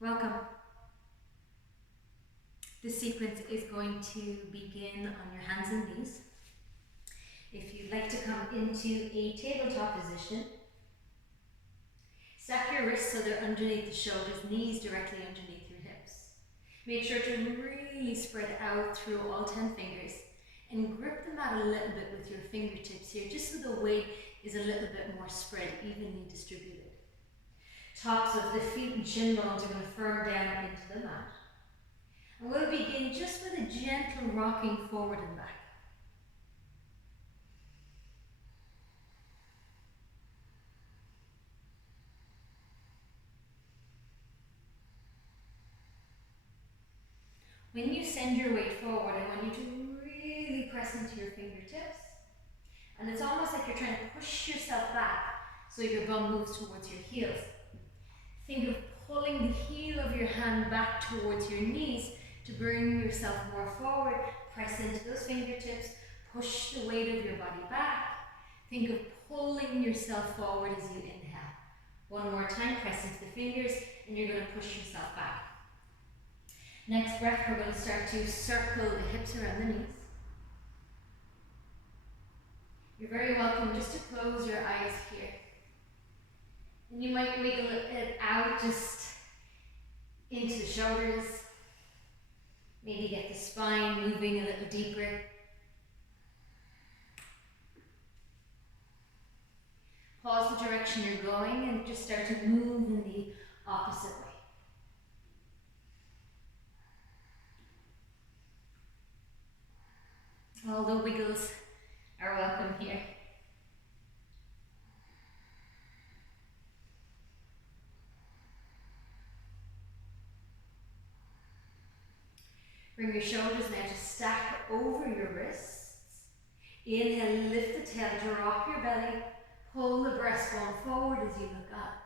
Welcome. This sequence is going to begin on your hands and knees. If you'd like to come into a tabletop position, stack your wrists so they're underneath the shoulders, knees directly underneath your hips. Make sure to really spread out through all 10 fingers and grip the mat a little bit with your fingertips here, just so the weight is a little bit more spread, evenly distributed. Tops of the feet and shin bones are going to firm down into the mat. And we'll begin just with a gentle rocking forward and back. When you send your weight forward, I want you to really press into your fingertips. And it's almost like you're trying to push yourself back so your bum moves towards your heels. Think of pulling the heel of your hand back towards your knees to bring yourself more forward. Press into those fingertips, push the weight of your body back. Think of pulling yourself forward as you inhale. One more time, press into the fingers and you're going to push yourself back. Next breath, we're going to start to circle the hips around the knees. You're very welcome just to close your eyes here. And you might wiggle it out just into the shoulders. Maybe get the spine moving a little deeper. Pause the direction you're going and just start to move in the opposite way. All the wiggles are welcome here. Bring your shoulders now to stack over your wrists. Inhale, lift the tail, drop your belly, pull the breastbone forward as you look up.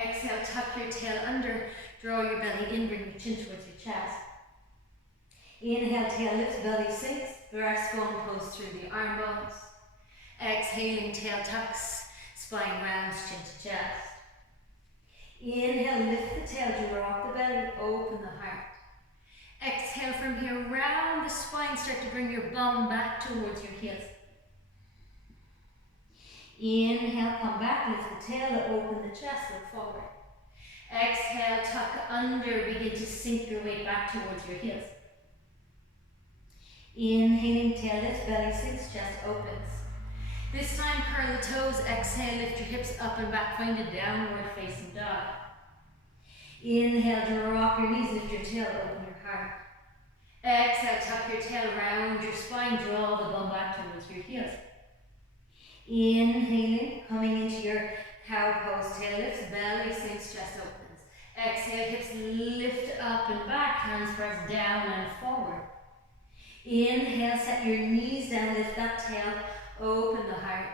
Exhale, tuck your tail under, draw your belly in, bring your chin towards your chest. Inhale, tail lifts, belly sinks, breastbone pulls through the arm bones. Exhaling, tail tucks, spine rounds, chin to chest. Inhale, lift the tail, drop the belly, open the heart. Exhale from here, round the spine, start to bring your bum back towards your heels. Inhale, come back, lift the tail, open the chest, look forward. Exhale, tuck under, begin to sink your weight back towards your heels. Inhaling, tail lifts, belly sinks, chest opens. This time, curl the toes, exhale, lift your hips up and back, find a downward facing dog. Inhale, drop your knees, lift your tail, open your heart. Exhale, tuck your tail around your spine, draw the bum back towards your heels. Inhaling, coming into your cow pose, tail lifts, belly sinks, chest opens. Exhale, hips lift up and back, hands press down and forward. Inhale, set your knees down, lift that tail, open the heart.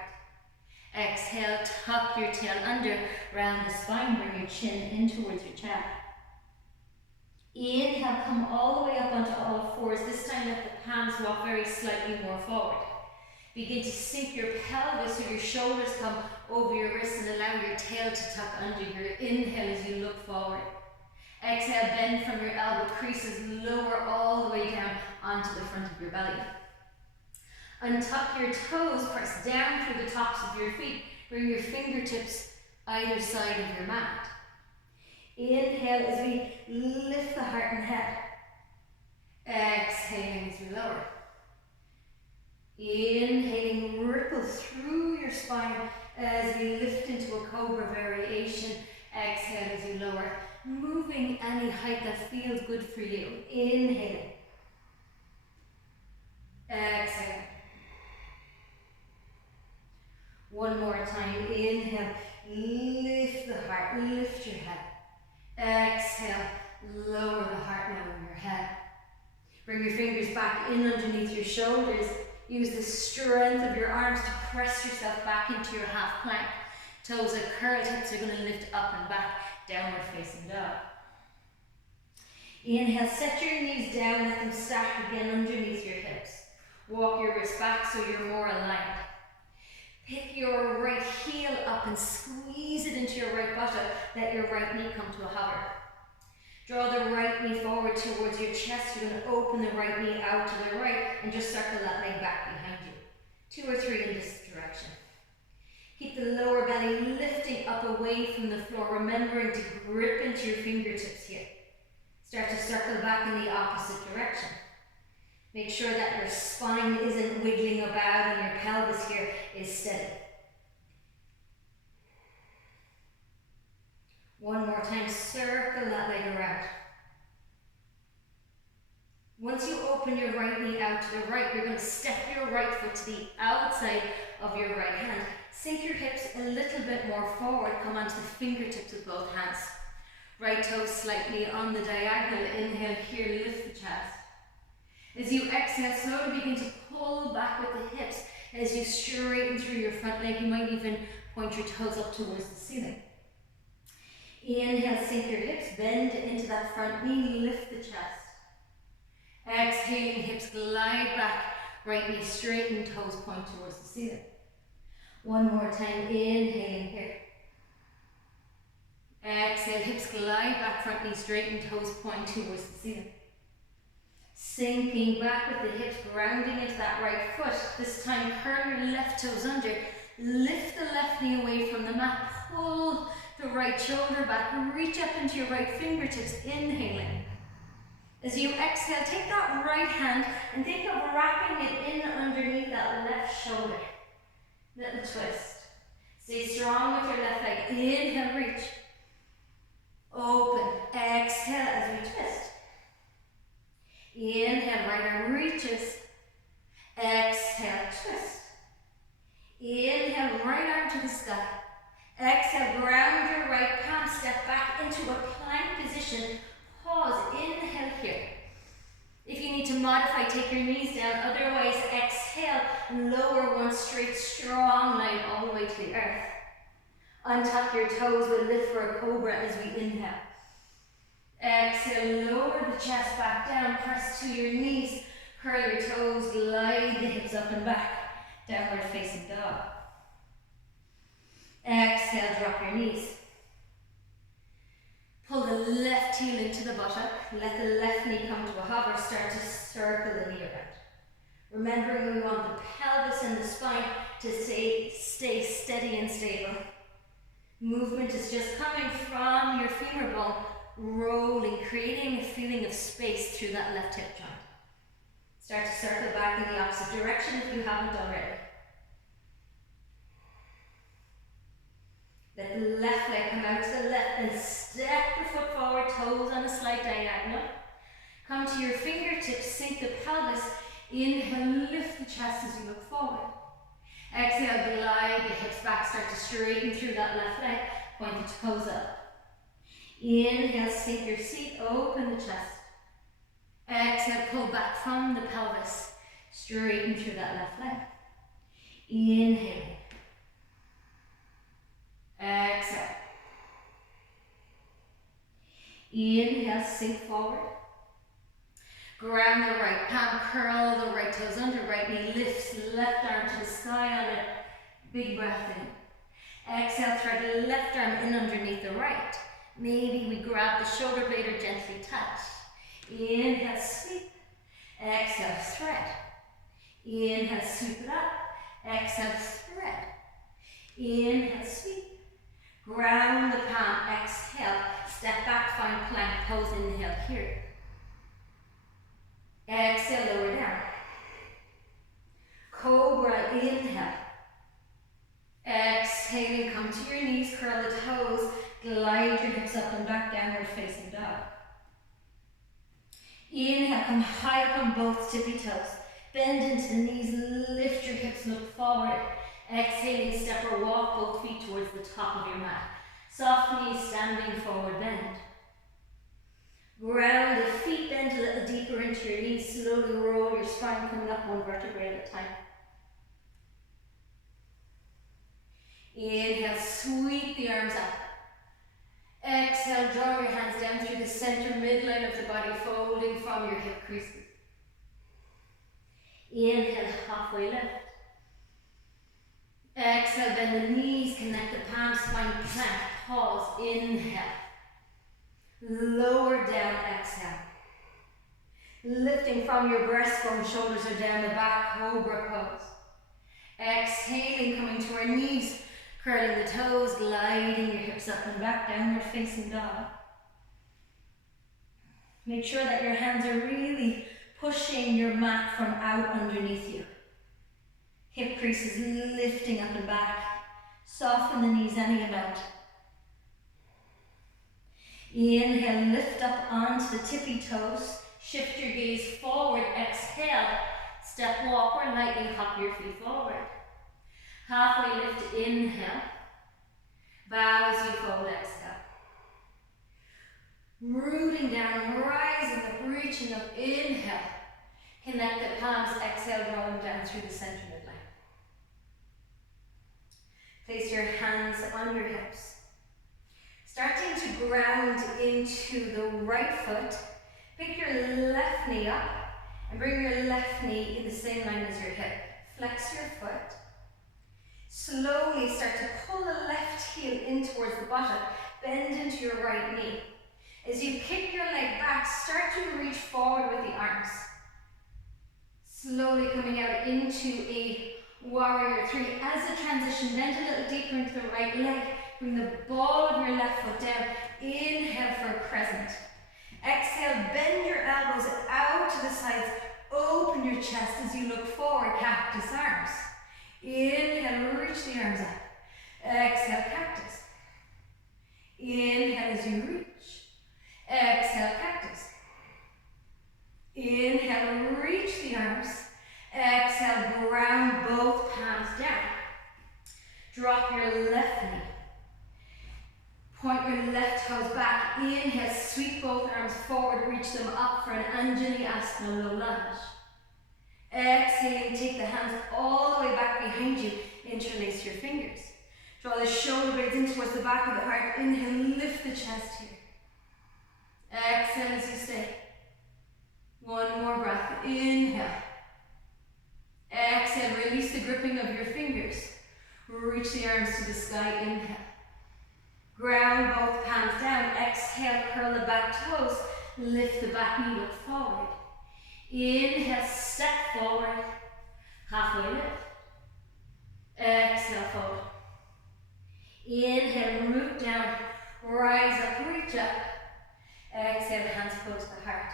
Exhale, tuck your tail under, round the spine, bring your chin in towards your chest. Inhale, come all the way up onto all fours. This time let the palms walk very slightly more forward. Begin to sink your pelvis so your shoulders come over your wrists and allow your tail to tuck under. Your inhale as you look forward. Exhale, bend from your elbow creases, lower all the way down onto the front of your belly. Untuck your toes, press down through the tops of your feet. Bring your fingertips either side of your mat. Inhale as we lift the heart and head. Exhaling as we lower. Inhaling, ripple through your spine as we lift into a cobra variation. Exhale as you lower. Moving any height that feels good for you. Inhaling. Exhale. One more time. Inhale. Lift the heart. Lift your head. Exhale. Lower the heart. Lower your head. Bring your fingers back in underneath your shoulders. Use the strength of your arms to press yourself back into your half plank. Toes are curled. Hips are going to lift up and back. Downward facing dog. Inhale. Set your knees down. Let them stack again underneath your hips. Walk your wrists back so you're more aligned. Pick your right heel up and squeeze it into your right buttock. Let your right knee come to a hover. Draw the right knee forward towards your chest. You're going to open the right knee out to the right and just circle that leg back behind you. 2 or 3 in this direction. Keep the lower belly lifting up away from the floor, remembering to grip into your fingertips here. Start to circle back in the opposite direction. Make sure that your spine isn't wiggling about and your pelvis here is steady. One more time, circle that leg around. Once you open your right knee out to the right, you're going to step your right foot to the outside of your right hand. Sink your hips a little bit more forward. Come onto the fingertips with both hands. Right toes slightly on the diagonal. Inhale here, lift the chest. As you exhale, slowly begin to pull back with the hips. As you straighten through your front leg, you might even point your toes up towards the ceiling. Inhale, sink your hips, bend into that front knee, lift the chest. Exhaling, hips glide back, right knee straighten, toes point towards the ceiling. One more time, inhaling here. Exhale, hips glide back, front knee straighten, toes point towards the ceiling. Sinking back with the hips, grounding into that right foot. This time, curl your left toes under. Lift the left knee away from the mat. Pull the right shoulder back. Reach up into your right fingertips, inhaling. As you exhale, take that right hand and think of wrapping it in underneath that left shoulder. Little twist. Stay strong with your left leg. Inhale, reach. Open. Exhale as we twist. Inhale, right arm reaches. Exhale, twist. Inhale, right arm to the sky. Exhale, ground your right palm, step back into a plank position. Pause, inhale here. If you need to modify, take your knees down. Otherwise, exhale, lower one straight, strong line all the way to the earth. Untuck your toes, we'll lift for a cobra as we inhale. Exhale, lower the chest back down, press to your knees, curl your toes, glide the hips up and back, downward facing dog. Exhale, drop your knees. Pull the left heel into the buttock, let the left knee come to a hover, start to circle the knee around. Remembering we want the pelvis and the spine to stay steady and stable. Movement is just coming from your femur bone, rolling, creating a feeling of space through that left hip joint. Start to circle back in the opposite direction if you haven't already. Let the left leg come out to the left and step the foot forward, toes on a slight diagonal. Come to your fingertips, sink the pelvis. Inhale, lift the chest as you look forward. Exhale, glide the hips back, start to straighten through that left leg, point the toes up. Inhale, sink your seat, open the chest. Exhale, pull back from the pelvis, straighten through that left leg. Inhale. Exhale. Inhale, sink forward. Ground the right palm, curl the right toes under, right knee lifts, left arm to the sky on it. Big breath in. Exhale, thread the left arm in underneath the right. Maybe we grab the shoulder blade or gently touch. Inhale, sweep. Exhale, thread. Inhale, sweep it up. Exhale, thread. Inhale, sweep. Ground the palm, exhale. Step back, find plank pose, inhale here. Exhale, lower down. Cobra, inhale. Exhaling, come to your knees, curl the toes, glide your hips up and back, downward facing dog. Inhale, come high up on both tippy toes. Bend into the knees, lift your hips, look forward. Exhaling, step or walk both feet towards the top of your mat. Soft knees, standing forward bend. Ground the feet, bend a little deeper into your knees. Slowly roll your spine, coming up one vertebrae at a time. Inhale, sweep the arms up. Exhale, draw your hands down through the center midline of the body, folding from your hip creases. Inhale, halfway lift. Exhale, bend the knees, connect the palms, find plank, pause, inhale. Lower down, exhale. Lifting from your breastbone, shoulders are down the back, cobra pose. Exhaling, coming to our knees, curling the toes, gliding your hips up and back, downward facing dog. Make sure that your hands are really pushing your mat from out underneath you. Hip creases lifting up and back. Soften the knees any amount. Inhale, lift up onto the tippy toes. Shift your gaze forward, exhale. Step walk or lightly hop your feet forward. Halfway lift, inhale. Bow as you fold, exhale. Rooting down, rising up, reaching up, inhale. Connect the palms, exhale, rolling down through the center midline. Place your hands on your hips. Starting to ground into the right foot. Pick your left knee up and bring your left knee in the same line as your hip. Flex your foot. Slowly start to pull the left heel in towards the bottom. Bend into your right knee. As you kick your leg back, start to reach forward with the arms. Slowly coming out into a warrior three. As a transition, bend a little deeper into the right leg. Bring the ball of your left foot down. Inhale for a crescent. Exhale, bend your elbows out to the sides. Open your chest as you look forward, cactus arms. Inhale, reach the arms up. Exhale, cactus. Inhale as you reach. Exhale, cactus. Inhale, reach the arms. Exhale, ground both palms down. Drop your left knee. Point your left toes back. Inhale, sweep both arms forward, reach them up for an Anjali Asana low lunge. Exhaling, take the hands all the way back behind you. Interlace your fingers. Draw the shoulder blades in towards the back of the heart. Inhale, lift the chest here. Exhale as you stay. One more breath. Inhale. Exhale, release the gripping of your fingers. Reach the arms to the sky. Inhale. Ground both palms down. Exhale, curl the back toes. Lift the back knee, look forward. Inhale, step forward. Halfway lift. Exhale, fold. Inhale, root down. Rise up, reach up. Exhale, hands close to the heart.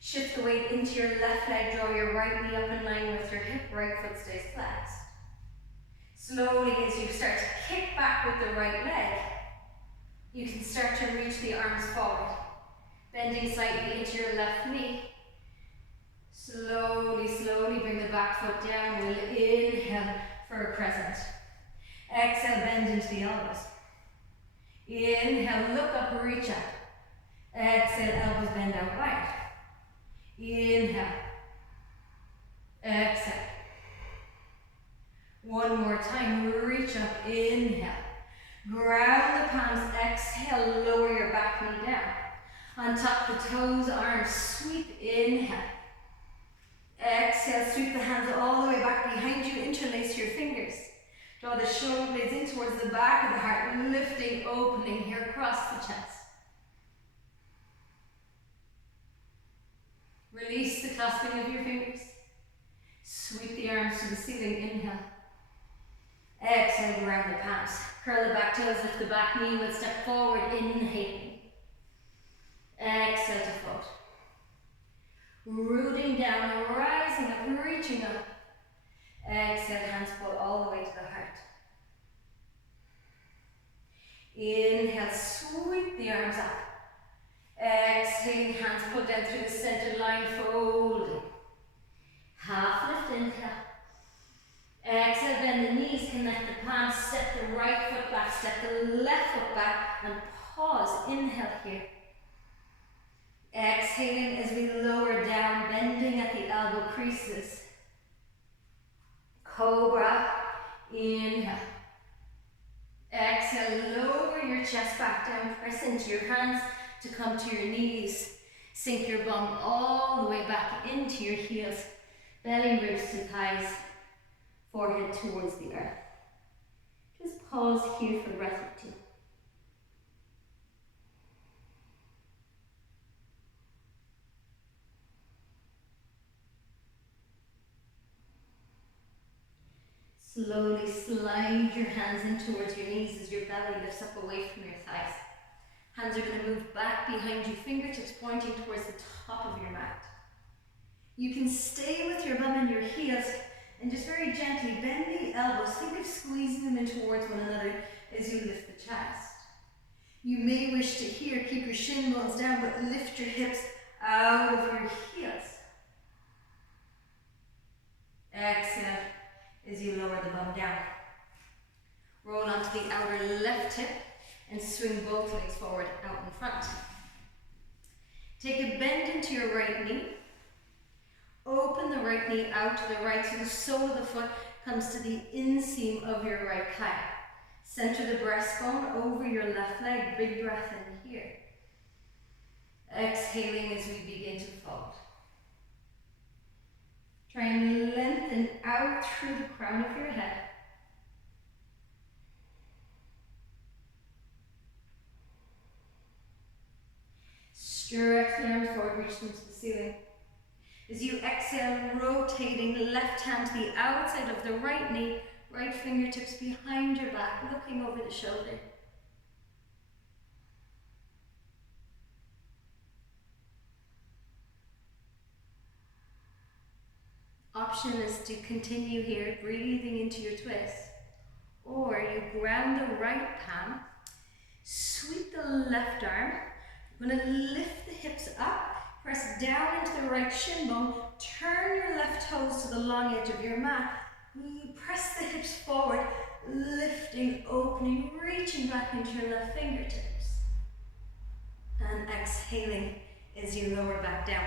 Shift the weight into your left leg. Draw your right knee up in line with your hip. Right foot stays flexed. Slowly, as you start to kick back with the right leg, you can start to reach the arms forward. Bending slightly into your left knee. Slowly, slowly bring the back foot down. We'll inhale for a crescent. Exhale, bend into the elbows. Inhale, look up, reach up. Exhale, elbows bend out wide. Inhale. Exhale. One more time, reach up, inhale. Ground the palms, exhale, lower your back knee down. On top the toes, arms sweep, inhale. Exhale, sweep the hands all the way back behind you, interlace your fingers. Draw the shoulder blades in towards the back of the heart, lifting, opening here across the chest. Release the clasping of your fingers. Sweep the arms to the ceiling, inhale. Exhale, ground the palms. Curl the back toes, lift the back knee, we'll step forward, inhaling. Exhale to fold. Rooting down, rising up, reaching up. Exhale, hands pull all the way to the heart. Inhale, sweep the arms up. Exhaling, hands pull down through the center line, folding. Half lift, inhale. Exhale, bend the knees, connect the palms, step the right foot back, step the left foot back, and pause. Inhale here. Exhaling as we lower down, bending at the elbow creases. Cobra, inhale. Exhale, lower your chest back down, press into your hands to come to your knees. Sink your bum all the way back into your heels. Belly, ribs to thighs, forehead towards the earth. Just pause here for a breath or two. Slowly slide your hands in towards your knees as your belly lifts up away from your thighs. Hands are going to move back behind you, fingertips pointing towards the top of your mat. You can stay with your bum and your heels and just very gently bend the elbows. Think of squeezing them in towards one another as you lift the chest. You may wish to here keep your shin bones down, but lift your hips out of your heels. Exhale as you lower the bum down. Roll onto the outer left hip and swing both legs forward out in front. Take a bend into your right knee. Open the right knee out to the right so the sole of the foot comes to the inseam of your right thigh. Center the breastbone over your left leg. Big breath in here. Exhaling as we begin to fold. Try and lengthen out through the crown of your head. Stretch the arms forward, reach them to the ceiling. As you exhale, rotating left hand to the outside of the right knee, right fingertips behind your back, looking over the shoulder. Option is to continue here, breathing into your twist. Or you ground the right palm, sweep the left arm. You're going to lift the hips up, press down into the right shin bone, turn your left toes to the long edge of your mat. Press the hips forward, lifting, opening, reaching back into your left fingertips. And exhaling as you lower back down.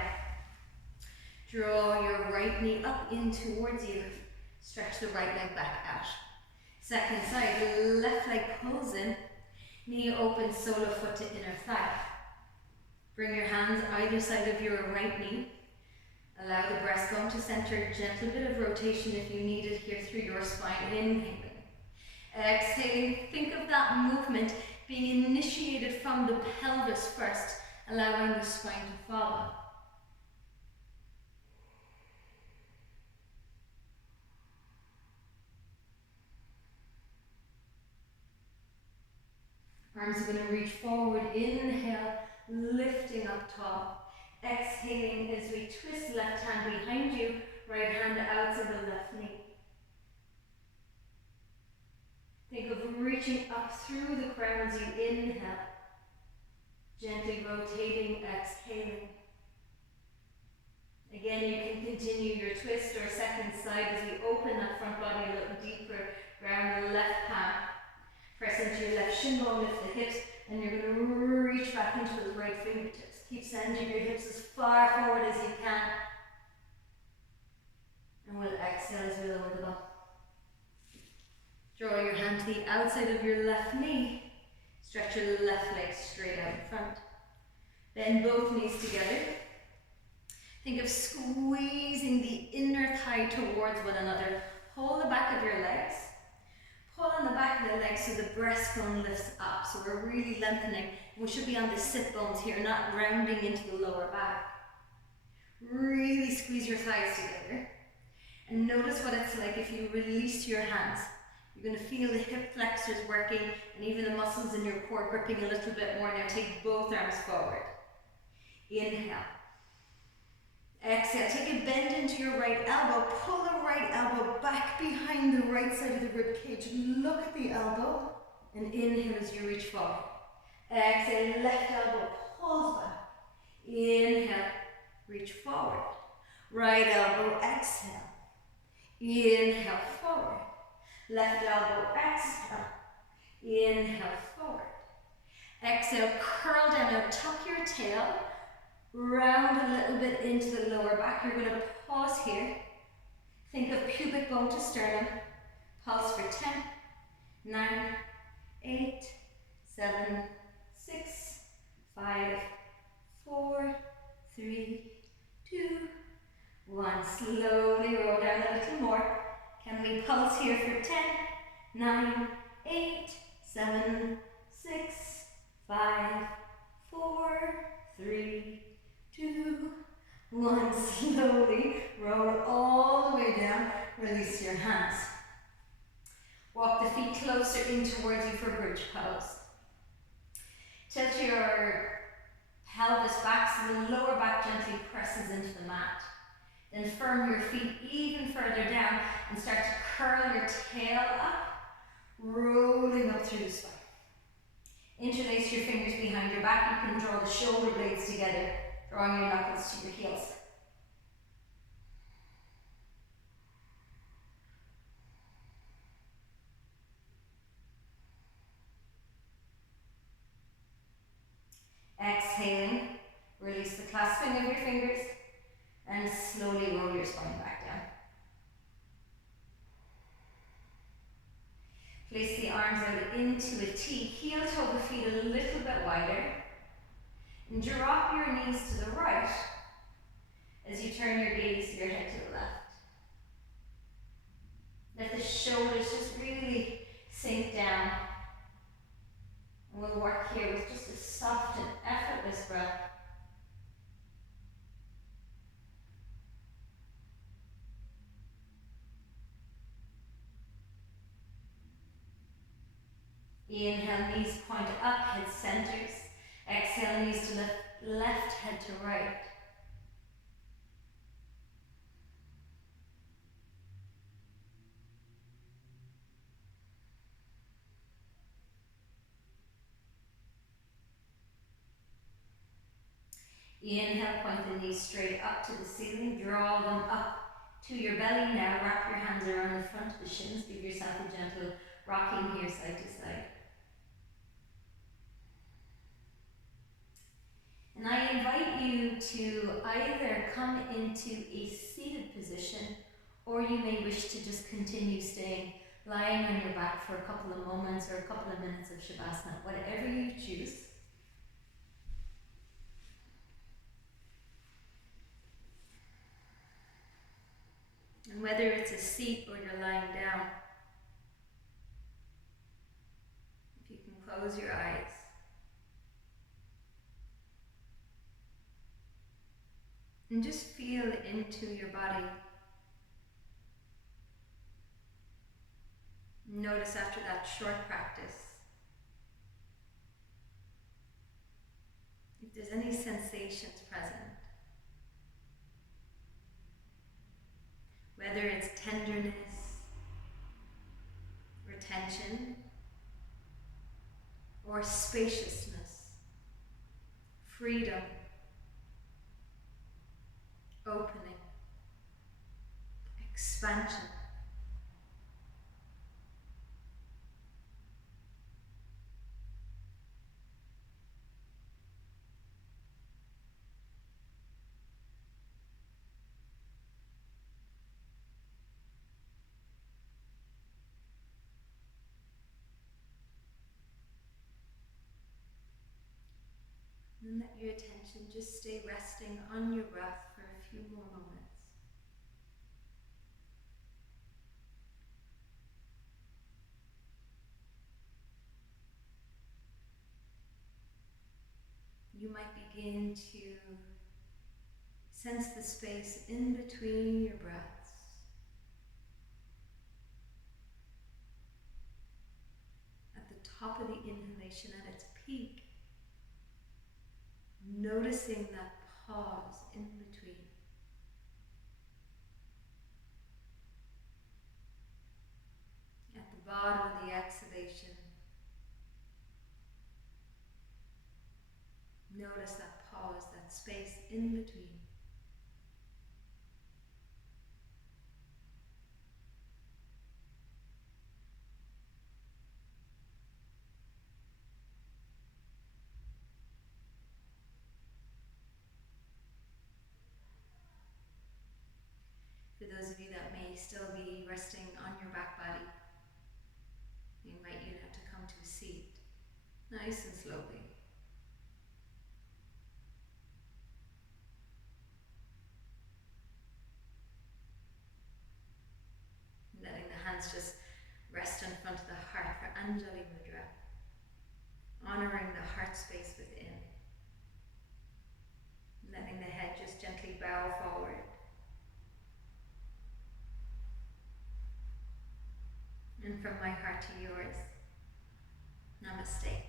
Draw your right knee up in towards you. Stretch the right leg back out. Second side, left leg pulls in. Knee open, sole of foot to inner thigh. Bring your hands either side of your right knee. Allow the breastbone to center. Gentle bit of rotation if you need it here through your spine. Inhaling. Exhaling. Think of that movement being initiated from the pelvis first, allowing the spine to follow. Arms are going to reach forward. Inhale, lifting up tall. Exhaling as we twist left hand behind you, right hand out to the left knee. Think of reaching up through the crown as you inhale. Gently rotating, exhaling. Again, you can continue your twist or second side as we open that front body a little deeper. Ground the left palm. Press into your left shin bone, lift the hips, and you're going to reach back into those right fingertips. Keep sending your hips as far forward as you can. And we'll exhale as we lower the bum. Draw your hand to the outside of your left knee. Stretch your left leg straight out in front. Bend both knees together. Think of squeezing the inner thigh towards one another. Hold the back of your legs. Pull on the back of the legs so the breastbone lifts up. So we're really lengthening. We should be on the sit bones here, not rounding into the lower back. Really squeeze your thighs together. And notice what it's like if you release your hands. You're going to feel the hip flexors working and even the muscles in your core gripping a little bit more. Now take both arms forward. Inhale. Exhale, take a bend into your right elbow. Pull the right elbow back behind the right side of the rib cage. Look at the elbow and inhale as you reach forward. Exhale, left elbow pulls back. Inhale, reach forward. Right elbow, exhale. Inhale, forward. Left elbow, exhale. Inhale, forward. Exhale, curl down. Now tuck your tail. Round a little bit into the lower back. You're going to pause here. Think of pubic bone to sternum. Pulse for 10, 9, 8, 7, 6, 5, 4, 3, 2, 1. Slowly roll down a little more. Can we pulse here for 10, 9, 8, 7, 6, 5, 4, 3, 2, 1. Slowly roll all the way down. Release your hands. bridge pose. Tilt your pelvis back so the lower back gently presses into the mat. Then firm your feet even further down and start to curl your tail up, rolling up through the spine. Interlace your fingers behind your back. You can draw the shoulder blades together, drawing your knuckles to your heels. Exhaling, release the clasping of your fingers and slowly roll your spine back down. Place the arms out into a T, heel toe the feet a little bit wider, and drop your knees to the right as you turn your gaze, your head to the left. Let the shoulders just really sink down. And we'll work here with just a soft and effortless breath. Inhale, knees point up, head centers. Exhale, knees to lift, left, head to right. Inhale, point the knees straight up to the ceiling. Draw them up to your belly. Now wrap your hands around the front of the shins. Give yourself a gentle rocking here, side to side. And I invite you to either come into a seated position, or you may wish to just continue staying lying on your back for a couple of moments or a couple of minutes of Shavasana, whatever you choose. And whether it's a seat or you're lying down, if you can close your eyes. And just feel into your body. Notice after that short practice, if there's any sensations present. Whether it's tenderness, retention, or spaciousness, freedom, opening, expansion. And let your attention just stay resting on your breath for a few more moments. You might begin to sense the space in between your breaths. At the top of the inhalation, at its peak, noticing that pause in between. At the bottom of the exhalation, notice that pause, that space in between. For those of you that may still be resting on your back body, I invite you now to come to a seat, nice and slowly. Letting the hands just rest in front of the heart for Anjali Mudra, honoring the heart space within. Letting the head just gently bow forward. And from my heart to yours, Namaste.